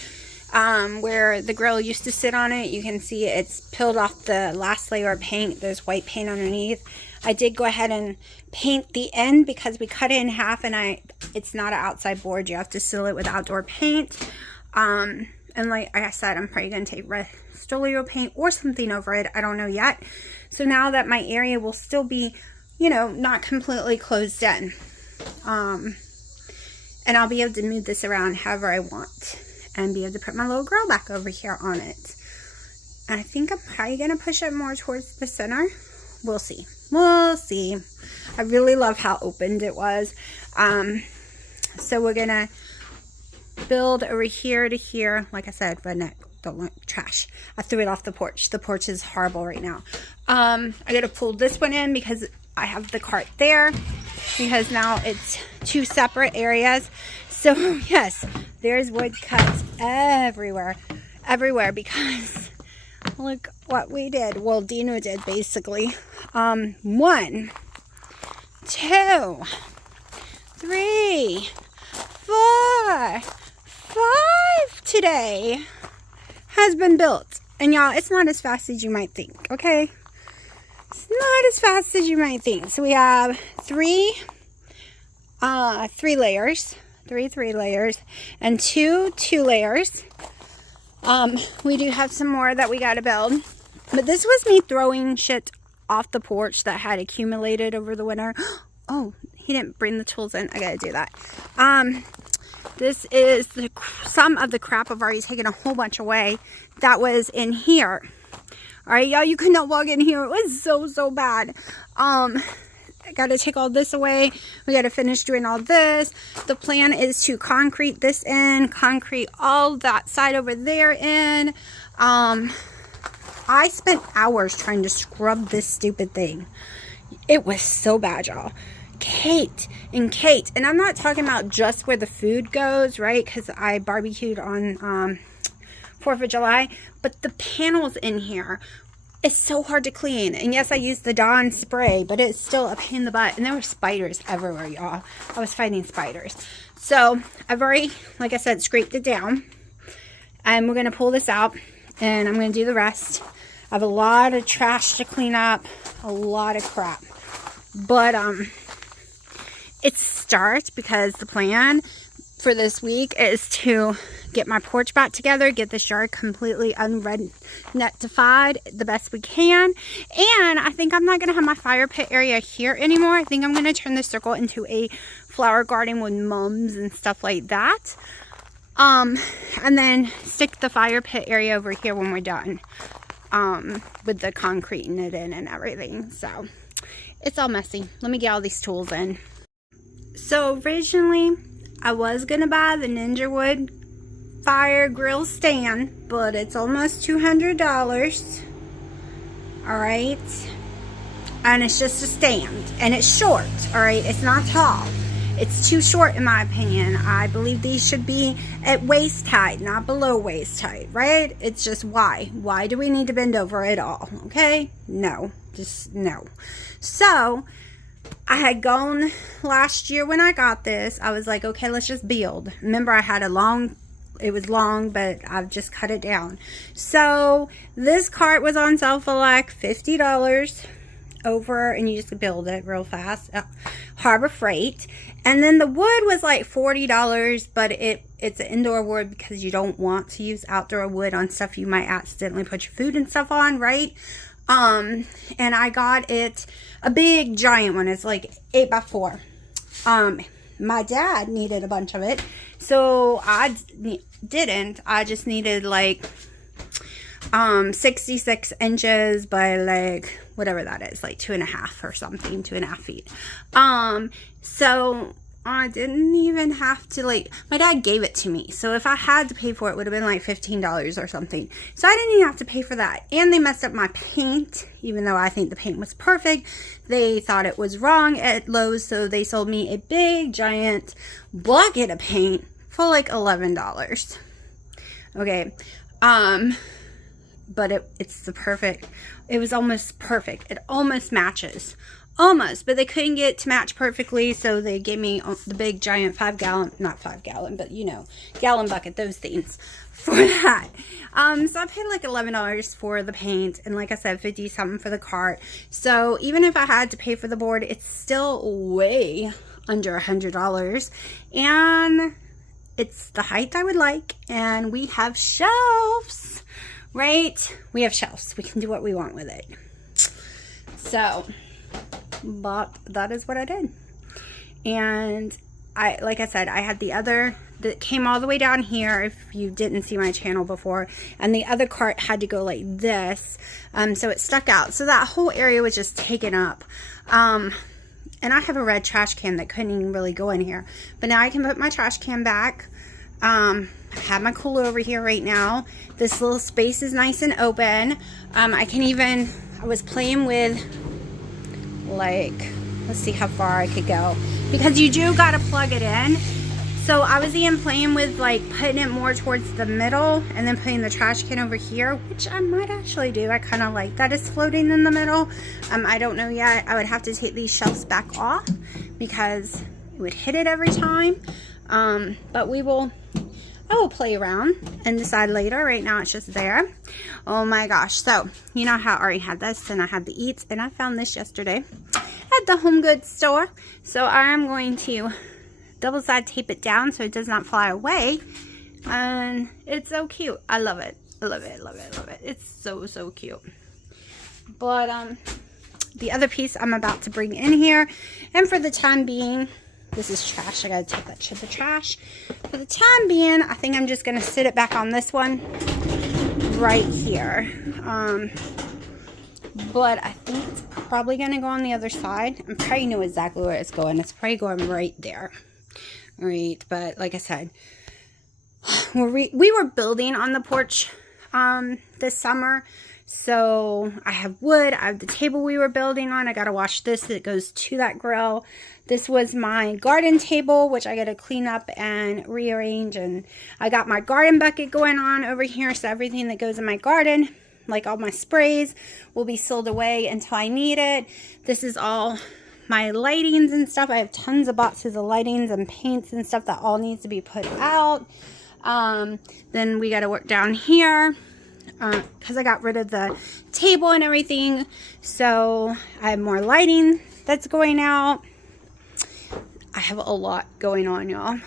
where the grill used to sit on it, you can see it's peeled off the last layer of paint. There's white paint underneath. I did go ahead and paint the end because we cut it in half, and it's not an outside board. You have to seal it with outdoor paint. And like I said, I'm probably going to take Rust-Oleum paint or something over it. I don't know yet. So now that my area will still be, not completely closed in. And I'll be able to move this around however I want. And be able to put my little grill back over here on it. And I think I'm probably going to push it more towards the center. We'll see. We'll see. I really love how opened it was. So we're going to build over here to here. Like I said, redneck, don't like trash. I threw it off the porch. The porch is horrible right now. I got to pull this one in because I have the cart there. because now it's 2 separate areas. So yes, there's wood cuts everywhere because look what we did. Well, Dino did basically. 1, 2, 3, 4, 5 today has been built. And y'all, it's not as fast as you might think, okay? It's not as fast as you might think. So we have 3 layers, 3 layers, and 2 layers. We do have some more that we got to build. But this was me throwing shit off the porch that had accumulated over the winter. Oh, he didn't bring the tools in. I got to do that. This is some of the crap I've already taken a whole bunch away that was in here. All right, y'all, you could not walk in here. It was so bad. I got to take all this away. We got to finish doing all this. The plan is to concrete this in, concrete all that side over there in. I spent hours trying to scrub this stupid thing. It was so bad, y'all. Kate, and I'm not talking about just where the food goes, right? Because I barbecued on 4th of July, but the panels in here, it's so hard to clean. And yes, I used the Dawn spray, but it's still a pain in the butt. And there were spiders everywhere, y'all. I was fighting spiders. So I've already, like I said, scraped it down, and we're going to pull this out, and I'm going to do the rest. I have a lot of trash to clean up, a lot of crap, but it's a start, because the plan for this week is to get my porch back together, get this yard completely unrectified the best we can. And I think I'm not going to have my fire pit area here anymore. I think I'm going to turn this circle into a flower garden with mums and stuff like that. And then stick the fire pit area over here when we're done, with the concreting it in and everything. So it's all messy. Let me get all these tools in. So originally I was gonna buy the Ninja Wood fire grill stand, but it's almost $200. All right, and it's just a stand, and it's short. All right, it's not tall. It's too short in my opinion. I believe these should be at waist height, not below waist height, right? It's just why do we need to bend over at all? Okay, no, just no. So I had gone last year when I got this. I was like, okay, let's just build. Remember, I had it was long, but I've just cut it down. So this cart was on sale for like $50 over, and you just build it real fast. Harbor Freight. And then the wood was like $40, but it's an indoor wood because you don't want to use outdoor wood on stuff you might accidentally put your food and stuff on, right? And I got it a big giant one. It's like 8x4. My dad needed a bunch of it, so I didn't. I just needed like 66 inches by like whatever that is, like 2.5 or something, 2.5 feet. So I didn't even have to, like, my dad gave it to me. So if I had to pay for it, it would have been like $15 or something. So I didn't even have to pay for that. And they messed up my paint, even though I think the paint was perfect. They thought it was wrong at Lowe's, so they sold me a big, giant bucket of paint for like $11. Okay. But it's the perfect, it was almost perfect. It almost matches. Almost, but they couldn't get it to match perfectly, so they gave me the big giant 5-gallon, not 5-gallon, but you know, gallon bucket, those things for that. So I paid like $11 for the paint, and like I said, 50 something for the cart. So even if I had to pay for the board, it's still way under $100, and it's the height I would like, and we have shelves, right? We have shelves. We can do what we want with it. So, but that is what I did. And like I said, I had the other that came all the way down here, if you didn't see my channel before, and the other cart had to go like this, so it stuck out. So that whole area was just taken up. And I have a red trash can that couldn't even really go in here, but now I can put my trash can back. I have my cooler over here right now. This little space is nice and open. I was playing with like Let's see how far I could go. Because you do got to plug it in. So I was even playing with like putting it more towards the middle and then putting the trash can over here, which I might actually do. I kind of like that it's floating in the middle. I don't know yet. I would have to take these shelves back off because it would hit it every time. But I will play around and decide later. Right now it's just there. Oh my gosh. So you know how I already had this and I had the eats, and I found this yesterday at the home goods store. So I'm going to double side tape it down so it does not fly away, and it's so cute. I love it. I love it. Love it. Love it. It's so cute. But the other piece I'm about to bring in here, and for the time being, this is trash. I gotta take that to the trash. For the time being, I think I'm just gonna sit it back on this one right here. But I think it's probably gonna go on the other side. I probably know exactly where it's going. It's probably going right there. Right, but like I said, we were building on the porch this summer. So I have wood. I have the table we were building on. I got to wash this. It goes to that grill. This was my garden table, which I got to clean up and rearrange. And I got my garden bucket going on over here. So everything that goes in my garden, like all my sprays, will be sealed away until I need it. This is all my lightings and stuff. I have tons of boxes of lightings and paints and stuff that all needs to be put out. Then we got to work down here because I got rid of the table and everything. So I have more lighting that's going out. I have a lot going on, y'all.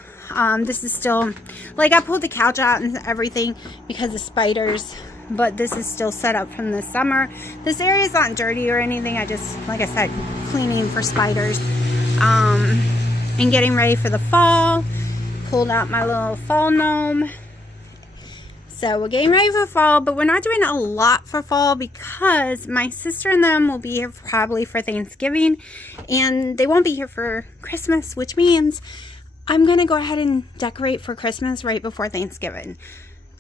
This is still, like, I pulled the couch out and everything because of spiders, but this is still set up from the summer. This area is not dirty or anything. I just, like I said, cleaning for spiders, and getting ready for the fall. Pulled out my little fall gnome. So we're getting ready for fall, but we're not doing a lot for fall because my sister and them will be here probably for Thanksgiving, and they won't be here for Christmas, which means I'm going to go ahead and decorate for Christmas right before Thanksgiving.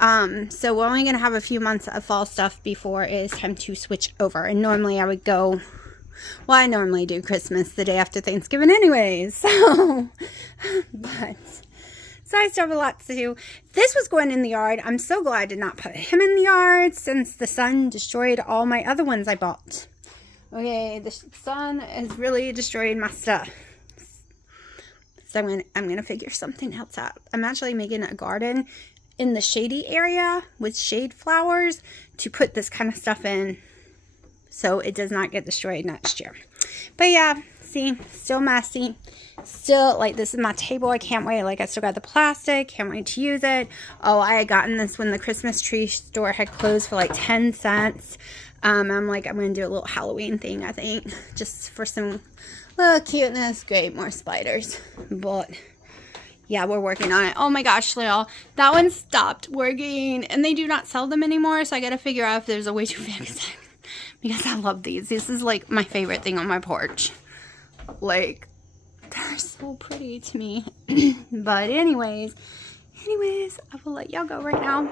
So we're only going to have a few months of fall stuff before it is time to switch over. And normally I would go, well, I normally do Christmas the day after Thanksgiving anyways. So, so I still have a lot to do. This was going in the yard. I'm so glad I did not put him in the yard since the sun destroyed all my other ones I bought. Okay, the sun has really destroyed my stuff. So I'm gonna figure something else out. I'm actually making a garden in the shady area with shade flowers to put this kind of stuff in so it does not get destroyed next year. But yeah, see, still messy. Still, like, this is my table. I can't wait. Like, I still got the plastic. Can't wait to use it. Oh, I had gotten this when the Christmas tree store had closed for like 10 cents. I'm like, I'm going to do a little Halloween thing, I think. Just for some little cuteness. Great, more spiders. But yeah, we're working on it. Oh my gosh, Lil, that one stopped working. And they do not sell them anymore. So I got to figure out if there's a way to fix it. Because I love these. This is like my favorite thing on my porch. Like, they're so pretty to me. But anyways, I will let y'all go right now.